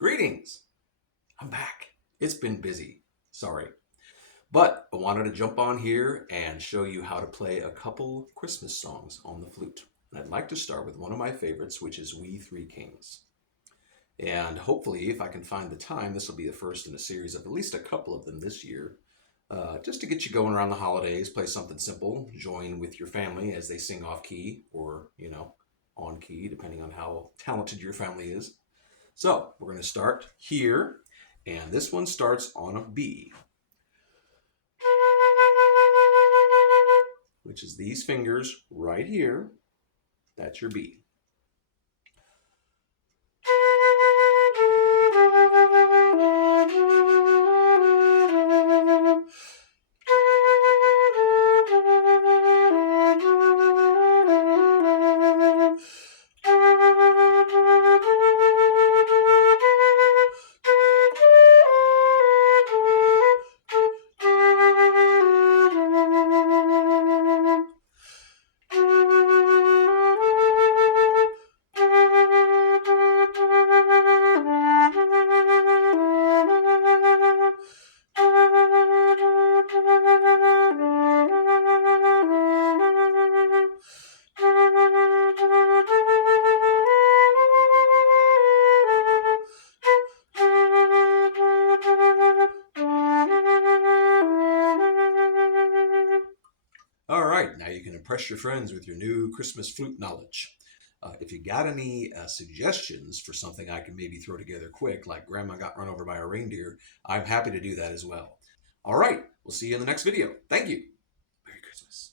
Greetings! I'm back. It's been busy. Sorry. But I wanted to jump on here and show you how to play a couple Christmas songs on the flute. And I'd like to start with one of my favorites, which is We Three Kings. And hopefully, if I can find the time, this will be the first in a series of at least a couple of them this year. Just to get you going around the holidays, play something simple, join with your family as they sing off key or, on key, depending on how talented your family is. So we're going to start here, and this one starts on a B, which is these fingers right here. That's your B. All right, now you can impress your friends with your new Christmas flute knowledge. If you got any suggestions for something I can maybe throw together quick, like Grandma got run over by a reindeer, I'm happy to do that as well. All right, we'll see you in the next video. Thank you. Merry Christmas.